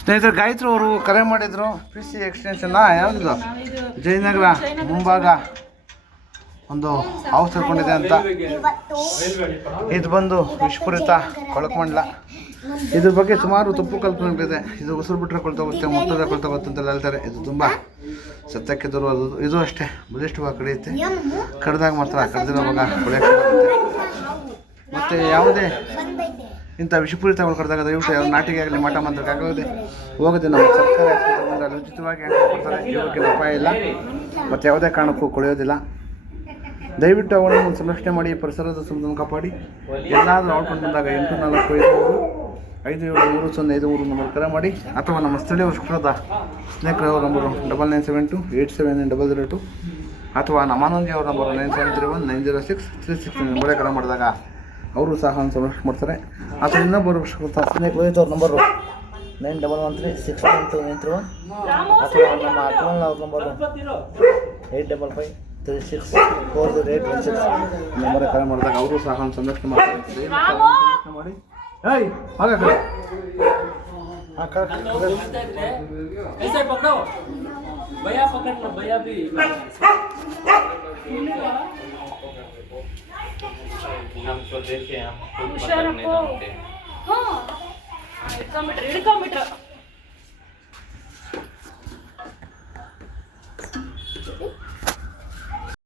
ಸ್ನೇಹಿತರು ಗಾಯತ್ರಿ ಅವರು ಕರೆ ಮಾಡಿದ್ರು ಪಿ ಸಿ ಎಕ್ಸ್ಟೆನ್ಷನ್ ಯಾವುದು ಜಯನಗರ ಮುಂಭಾಗ ಒಂದು ಹೌಸ್ ಸೇರ್ಕೊಂಡಿದೆ ಅಂತ. ಇದು ಬಂದು ವಿಷಪೂರಿತ ಕೊಳಕಮಂಡಲ. ಇದ್ರ ಬಗ್ಗೆ ಸುಮಾರು ತಪ್ಪು ಕಲ್ಪನೆಗಳಿದೆ. ಇದು ಉಸಿರು ಬಿಟ್ಟರೆ ಕೊಳ್ತೋಗುತ್ತೆ, ಮುಟ್ಟಿದ್ರೆ ಕೊಳ್ತೋಗುತ್ತೆ ಅಂತೆಲ್ಲ ಹೇಳ್ತಾರೆ. ಇದು ತುಂಬ ಸತ್ಯಕ್ಕೆ ದೂರವಾದದ್ದು. ಇದು ಅಷ್ಟೇ ಬಲಿಷ್ಠವಾಗಿ ಕಡಿಯುತ್ತೆ. ಕಡ್ದಾಗ ಮಾತ್ರ ಕಡ್ದಿರೋವಾಗ ಕೊಳೆಯಾಗುತ್ತೆ. ಮತ್ತು ಯಾವುದೇ ಇಂಥ ವಿಷಪೂರಿತಗಳು ಕಡ್ದಾಗ ದಯವಿಟ್ಟು ಯಾವ ನಾಟಿಗೆ ಆಗಲಿ ಮಠ ಮಂತ್ರಕ್ಕಾಗದೆ ಹೋಗದೆ ನಮ್ಮ ಸರ್ಕಾರಿ ಆಸ್ಪತ್ರೆ ಅಲ್ಲಿ ಉಚಿತವಾಗಿ ಕೊಡ್ತಾರೆ. ಇವಾಗ ಅಪಾಯ ಇಲ್ಲ ಮತ್ತು ಯಾವುದೇ ಕಾರಣಕ್ಕೂ ಕೊಳೆಯೋದಿಲ್ಲ. ದಯವಿಟ್ಟು ಅವುಗಳನ್ನು ಸಂರಕ್ಷಣೆ ಮಾಡಿ, ಪರಿಸರದ ಸುಂದರ ಕಾಪಾಡಿ. ಎಲ್ಲಾದರೂ ಆಡ್ಕೊಂಡು ಬಂದಾಗ 84557305 ನಂಬರ್ ಕರೆ ಮಾಡಿ, ಅಥವಾ ನಮ್ಮ ಸ್ಥಳೀಯ ವೃಕ್ಷದ ಸ್ನೇಹಿತರ ನಂಬರು 9972879002 ಅಥವಾ ನಮ್ಮ ಆನಂದಿ ಅವ್ರ ನಂಬರು 9731906369 ನಂಬರೇ ಕರೆ ಮಾಡಿದಾಗ ಅವರು ಸಹ ಸಂರಕ್ಷಣೆ ಮಾಡ್ತಾರೆ. ಅಥವಾ ಇನ್ನೊಬ್ಬರು ಸ್ನೇಹಿತರು ಅವ್ರ ನಂಬರು 91136931 ಅಥವಾ ನಮ್ಮ ಅಕ್ಮಲ್ ಅವ್ರ ನಂಬರು 8553640816 ನಂಬರೇ ಕರೆ ಮಾಡಿದಾಗ ಅವರು ಸಹ ಸಂರಕ್ಷಣೆ ಮಾಡ್ತಾರೆ. ಸಂರಕ್ಷಣೆ ಮಾಡಿ. ಹೇಯ್ ಹಾಗ ऐसे पकड़ो भैया, पकड़ लो भैया भी। हम तो देखे हम खुद पकड़ने जानते हैं। हाँ, 1 मीटर